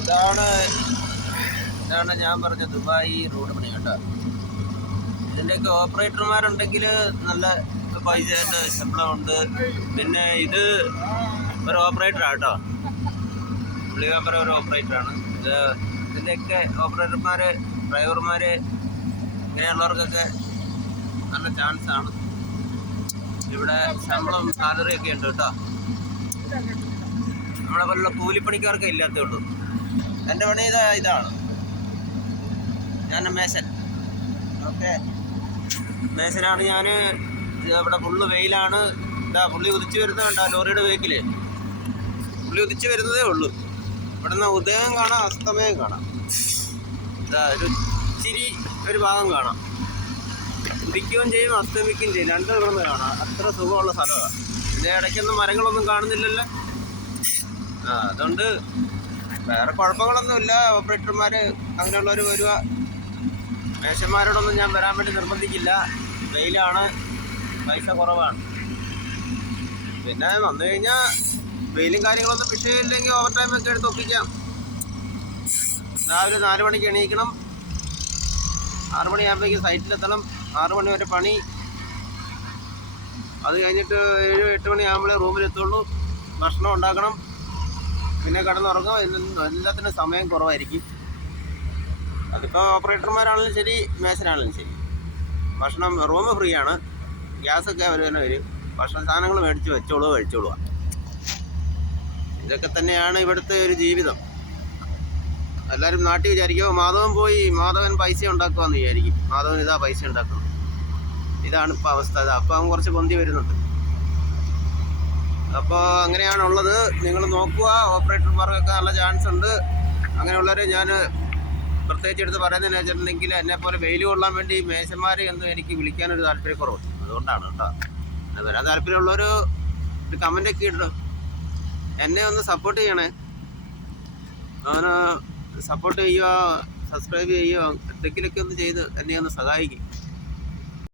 ഇതാണ് ഞാൻ പറഞ്ഞ ദുബായ് റോഡ് പണി കേട്ടോ. ഇതിൻ്റെയൊക്കെ ഓപ്പറേറ്റർമാരുണ്ടെങ്കിൽ നല്ല പൈസയുടെ ശമ്പളമുണ്ട്. പിന്നെ ഇത് ഒരു ഓപ്പറേറ്ററാണ് കേട്ടോ, പുള്ളിക്കാപ്പറ ഒരു ഓപ്പറേറ്ററാണ്. ഇതിൻ്റെയൊക്കെ ഓപ്പറേറ്റർമാർ, ഡ്രൈവർമാർ ഇങ്ങനെയുള്ളവർക്കൊക്കെ നല്ല ചാൻസാണ്. ഇവിടെ ശമ്പളം സാലറിയൊക്കെ ഉണ്ട് കേട്ടോ. നമ്മളെ പോലുള്ള കൂലിപ്പണിക്കാർക്ക് ഇല്ലാത്തേ ഉള്ളൂ. എൻ്റെ പണി ഇതാണ്. ഞാൻ മേശൻ. ഓക്കെ, മേശനാണ് ഞാൻ. ഇവിടെ ഫുള്ള് വെയിലാണ്. ഇതാ പുള്ളി ഉദിച്ച് വരുന്നുണ്ട്. ആ ലോറിയുടെ വേക്കില് പുള്ളി ഉദിച്ച് വരുന്നതേ ഉള്ളൂ. ഇവിടുന്ന് ഉദയം കാണാം, അസ്തമയം കാണാം. ഇതാ ഒരു ഭാഗം കാണാം. ഉദിക്കുകയും ചെയ്യും, അസ്തമിക്കുകയും ചെയ്യും. രണ്ടും ഇവിടുന്ന് കാണാം. അത്ര സുഖമുള്ള സ്ഥലമാണ്. ഇതിൻ്റെ ഇടയ്ക്കൊന്നും മരങ്ങളൊന്നും കാണുന്നില്ലല്ലോ. അതുകൊണ്ട് വേറെ കുഴപ്പങ്ങളൊന്നുമില്ല. ഓപ്പറേറ്റർമാർ അങ്ങനെയുള്ളവർ വരിക. മേശന്മാരോടൊന്നും ഞാൻ വരാൻ വേണ്ടി നിർബന്ധിക്കില്ല. വെയിലാണ്, പൈസ കുറവാണ്. പിന്നെ വന്നു കഴിഞ്ഞാൽ വെയിലും കാര്യങ്ങളൊന്നും വിഷയമില്ലെങ്കിൽ ഓവർ ടൈമൊക്കെ എടുത്ത് ഒപ്പിക്കാം. രാവിലെ 4 മണിക്ക് എണീക്കണം. 6 മണിയാകുമ്പോഴേക്കും സൈറ്റിലെത്തണം. 6 മണി വരെ പണി. അത് കഴിഞ്ഞിട്ട് 7-8 മണിയാകുമ്പോഴേ റൂമിലെത്തുള്ളൂ. ഭക്ഷണം ഉണ്ടാക്കണം, പിന്നെ കിടന്നുറങ്ങും. എല്ലാത്തിനും സമയം കുറവായിരിക്കും. അതിപ്പോൾ ഓപ്പറേറ്റർമാരാണെങ്കിലും ശരി, മേശനാണെങ്കിലും ശരി. ഭക്ഷണം, റൂം ഫ്രീ ആണ്. ഗ്യാസൊക്കെ അവർ തന്നെ വരും. ഭക്ഷണ സാധനങ്ങൾ മേടിച്ച് കഴിച്ചോളുക. ഇതൊക്കെ തന്നെയാണ് ഇവിടുത്തെ ഒരു ജീവിതം. എല്ലാവരും നാട്ടിൽ വിചാരിക്കുമോ മാധവൻ പൈസ ഉണ്ടാക്കുമെന്ന് വിചാരിക്കും. മാധവൻ ഇതാ പൈസ ഉണ്ടാക്കുന്നത്. ഇതാണ് ഇപ്പോൾ അവസ്ഥ. അപ്പോൾ അവൻ കുറച്ച് പൊന്തി വരുന്നുണ്ട്. അപ്പോൾ അങ്ങനെയാണുള്ളത്. നിങ്ങൾ നോക്കുക. ഓപ്പറേറ്റർമാർക്കൊക്കെ നല്ല ചാൻസ് ഉണ്ട്. അങ്ങനെയുള്ളവരെ ഞാൻ പ്രത്യേകിച്ച് എടുത്ത് പറയുന്നതെന്ന് വെച്ചിട്ടുണ്ടെങ്കിൽ, എന്നെപ്പോലെ വെയിൽ കൊള്ളാൻ വേണ്ടി മേശന്മാരെ ഒന്നും എനിക്ക് വിളിക്കാനൊരു താല്പര്യക്കുറവുണ്ട്. അതുകൊണ്ടാണ് കേട്ടോ. വരാൻ താല്പര്യമുള്ളൊരു കമൻ്റൊക്കെ ഇടണം. എന്നെ ഒന്ന് സപ്പോർട്ട് ചെയ്യണേ. അവന് സപ്പോർട്ട് ചെയ്യുക, സബ്സ്ക്രൈബ് ചെയ്യുക, എന്തെങ്കിലുമൊക്കെ ഒന്ന് ചെയ്ത് എന്നെ ഒന്ന് സഹായിക്കും.